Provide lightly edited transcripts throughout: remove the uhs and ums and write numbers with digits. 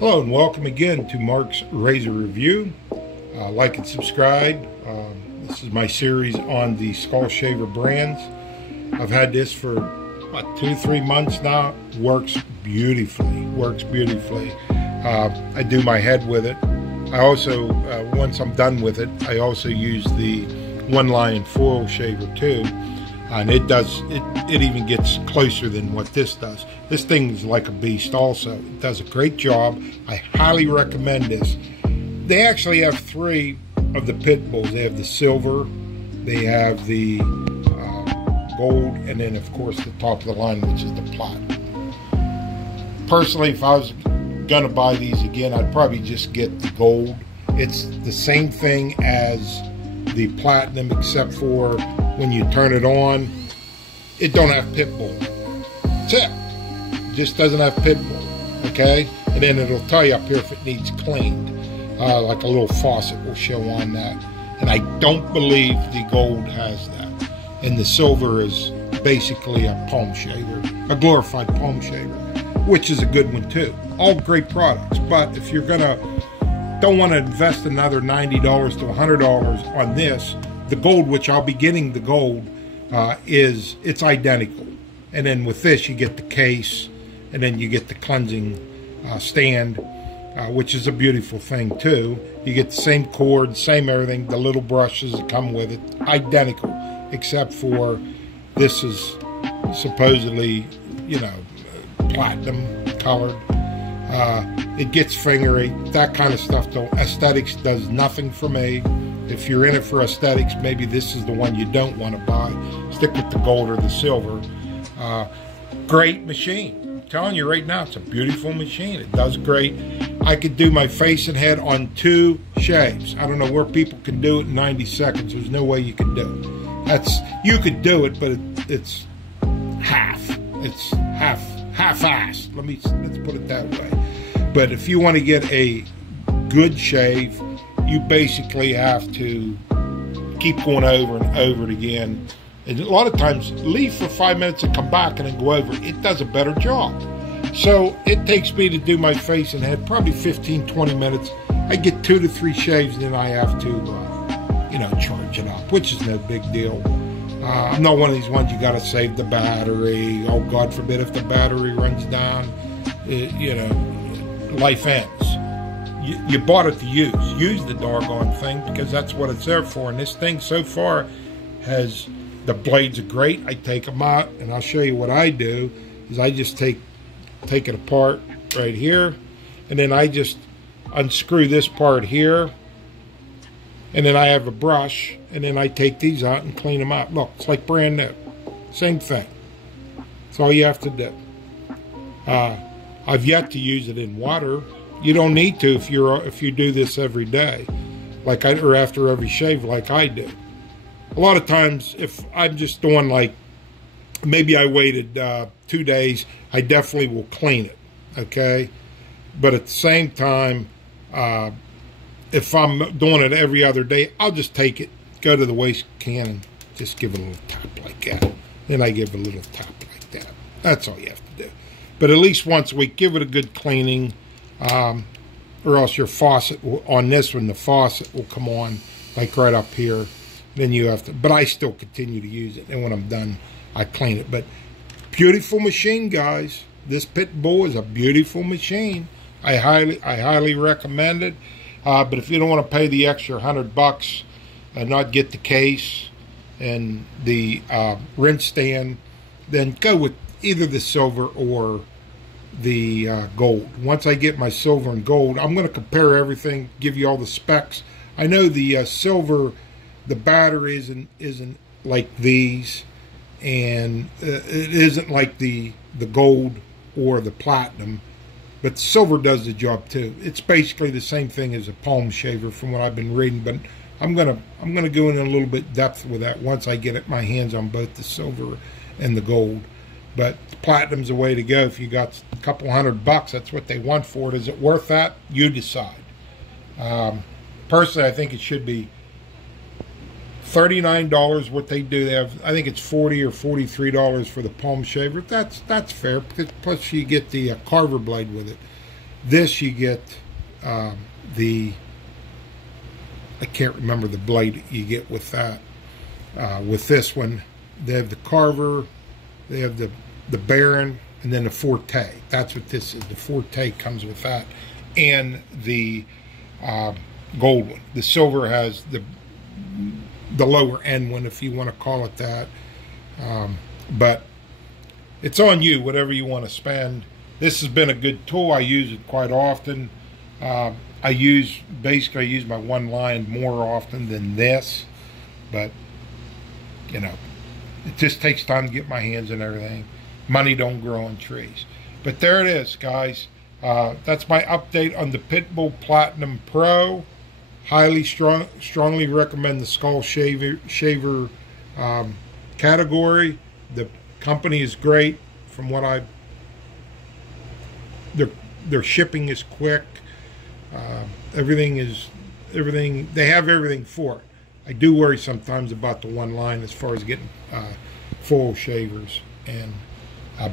Hello and welcome again to Mark's Razor Review. Like and subscribe. This is my series on the Skull Shaver brands. I've had this for about 2-3 months now. Works beautifully. I do my head with it. I also, once I'm done with it, I also use the one line foil shaver too. And it even gets closer than what this does. This thing is like a beast also. It does a great job. I highly recommend this. They actually have 3 of the Pittbulls. They have the silver, they have the gold, and then of course the top of the line, which is the platinum. Personally, if I was gonna buy these again, I'd probably just get the gold. It's the same thing as the platinum, except for when you turn it on, it don't have Pittbull. That's it. It just doesn't have Pittbull, okay? And then it'll tell you up here if it needs cleaned. Like a little faucet will show on that. And I don't believe the gold has that. And the silver is basically a palm shaver, a glorified palm shaver, which is a good one too. All great products, but if you're don't want to invest another $90 to $100 on this, the gold, which I'll be getting the gold, it's identical. And then with this, you get the case, and then you get the cleansing stand, which is a beautiful thing too. You get the same cord, same everything, the little brushes that come with it, identical, except for this is supposedly, you know, platinum colored. It gets fingery, that kind of stuff though. Aesthetics does nothing for me. If you're in it for aesthetics, maybe this is the one you don't want to buy. Stick with the gold or the silver. Great machine. I'm telling you right now, it's a beautiful machine. It does great. I could do my face and head on 2 shaves. I don't know where people can do it in 90 seconds. There's no way you can do it. You could do it, but it's half. It's half-assed. Let's put it that way. But if you want to get a good shave, you basically have to keep going over and over it again. And a lot of times, leave for 5 minutes and come back and then go over it. It does a better job. So it takes me to do my face and head probably 15-20 minutes. I get 2 to 3 shaves, and then I have to, you know, charge it up, which is no big deal. I'm not one of these ones you got to save the battery. Oh, God forbid if the battery runs down, you know, life ends. You bought it to use. Use the doggone thing, because that's what it's there for. And this thing so far has, the blades are great. I take them out, and I'll show you what I do. Is I just take it apart right here, and then I just unscrew this part here, and then I have a brush, and then I take these out and clean them out. Look, it's like brand new. Same thing. That's all you have to do. I've yet to use it in water. You don't need to if you do this every day, or after every shave, like I do. A lot of times, if I'm just doing like, maybe I waited 2 days, I definitely will clean it, okay? But at the same time, if I'm doing it every other day, I'll just take it, go to the waste can, and just give it a little tap like that. Then I give it a little tap like that. That's all you have to do. But at least once a week, give it a good cleaning. Or else your faucet on this one, the faucet will come on like right up here. Then you have to, but I still continue to use it, and when I'm done, I clean it. But beautiful machine, guys. This Pittbull is a beautiful machine. I highly recommend it. But if you don't want to pay the extra $100 and not get the case and the rinse stand, then go with either the silver or the gold. Once I get my silver and gold, I'm going to compare everything, give you all the specs. I know the silver, the battery isn't like these, and it isn't like the gold or the platinum, but silver does the job too. It's basically the same thing as a palm shaver from what I've been reading, but I'm gonna go in a little bit depth with that once I get my hands on both the silver and the gold. But platinum's the way to go. If you got a couple $100, that's what they want for it. Is it worth that? You decide. Personally, I think it should be $39 what they do. They have, I think it's $40 or $43 for the palm shaver. That's fair, because plus you get the carver blade with it. This you get the, I can't remember the blade you get with that. With this one, they have the Carver, they have the Baron, and then the Forte. That's what this is. The Forte comes with that, and the gold one. The silver has the lower end one, if you want to call it that. But it's on you, whatever you want to spend. This has been a good tool. I use it quite often. I use my one line more often than this, but you know, it just takes time to get my hands on everything. Money don't grow on trees. But there it is, guys. That's my update on the Pittbull Platinum Pro. Strongly recommend the skull shaver category. The company is great. From what their shipping is quick. Everything. They have everything for it. I do worry sometimes about the one line as far as getting full shavers and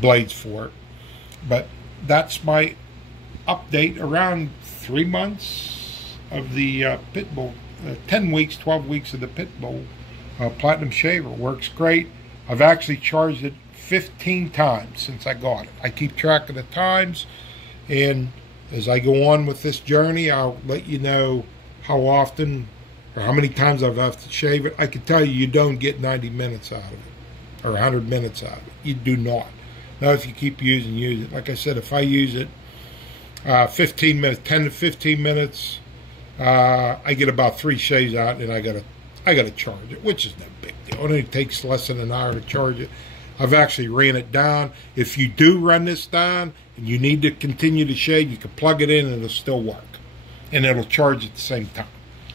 blades for it. But that's my update. Around 3 months of the Pittbull, 10 weeks, 12 weeks of the Pittbull Platinum Shaver. Works great. I've actually charged it 15 times since I got it. I keep track of the times, and as I go on with this journey, I'll let you know how often or how many times I've had to shave it. I can tell you, you don't get 90 minutes out of it or 100 minutes out of it. You do not. Now, if you keep use it. Like I said, if I use it 15 minutes, 10 to 15 minutes, I get about 3 shaves out, and I gotta charge it, which is no big deal. It only takes less than an hour to charge it. I've actually ran it down. If you do run this down and you need to continue to shave, you can plug it in and it'll still work, and it'll charge at the same time.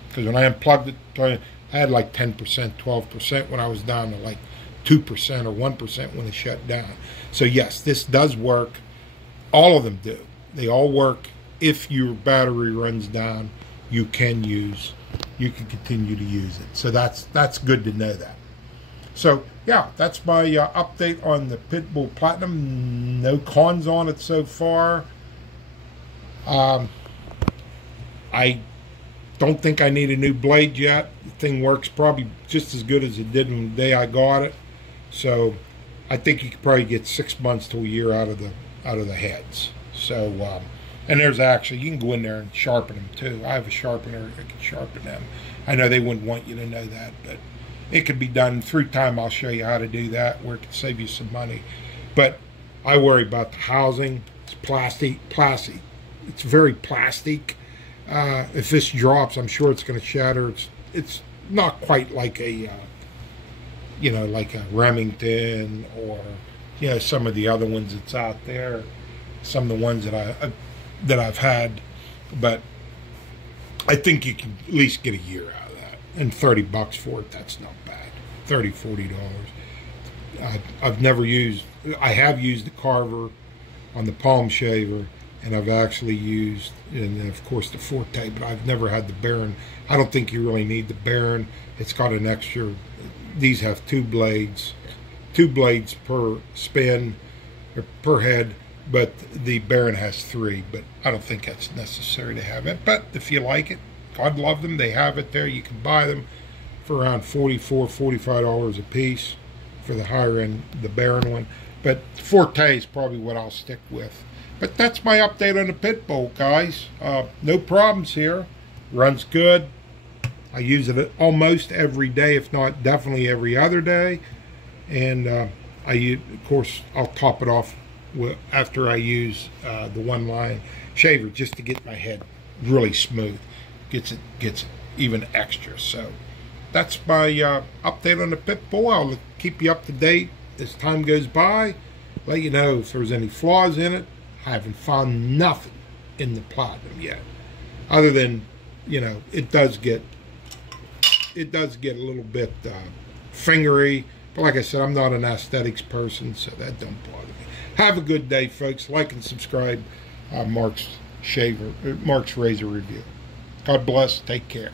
Because when I unplugged it, I had like 10%, 12% when I was down to like 2% or 1% when it shut down. So yes, this does work. All of them do. They all work. If your battery runs down, you can continue to use it. So that's good to know that. So yeah, that's my update on the Pittbull Platinum. No cons on it so far. I don't think I need a new blade yet. The thing works probably just as good as it did on the day I got it. So I think you could probably get 6 months to a year out of the heads. So and there's actually, you can go in there and sharpen them too. I have a sharpener that can sharpen them. I know they wouldn't want you to know that, but it could be done through time. I'll show you how to do that, where it can save you some money. But I worry about the housing. It's plastic. It's very plastic. If this drops, I'm sure it's going to shatter. It's not quite like a like a Remington or some of the other ones that's out there. Some of the ones that I've had, but I think you can at least get a year out of that. And $30 for it, that's not bad. $30, $40. I've never used. I have used the Carver on the palm shaver, and I've actually used, and of course the Forte, but I've never had the Baron. I don't think you really need the Baron. It's got an extra. These have 2 blades per spin or per head. But the Baron has 3, but I don't think that's necessary to have it. But if you like it, God love them, they have it there. You can buy them for around $44, $45 a piece for the higher end, the Baron one. But Forte is probably what I'll stick with. But that's my update on the Pittbull, guys. No problems here. Runs good. I use it almost every day, if not definitely every other day. And of course, I'll top it off after I use the one line shaver, just to get my head really smooth. Gets it even extra. So that's my update on the Pittbull. I'll keep you up to date as time goes by. Let you know if there's any flaws in it. I haven't found nothing in the Platinum yet, other than it does get a little bit fingery. But like I said, I'm not an aesthetics person, so that don't bother me. Have a good day, folks. Like and subscribe. Mark's Razor Review. God bless. Take care.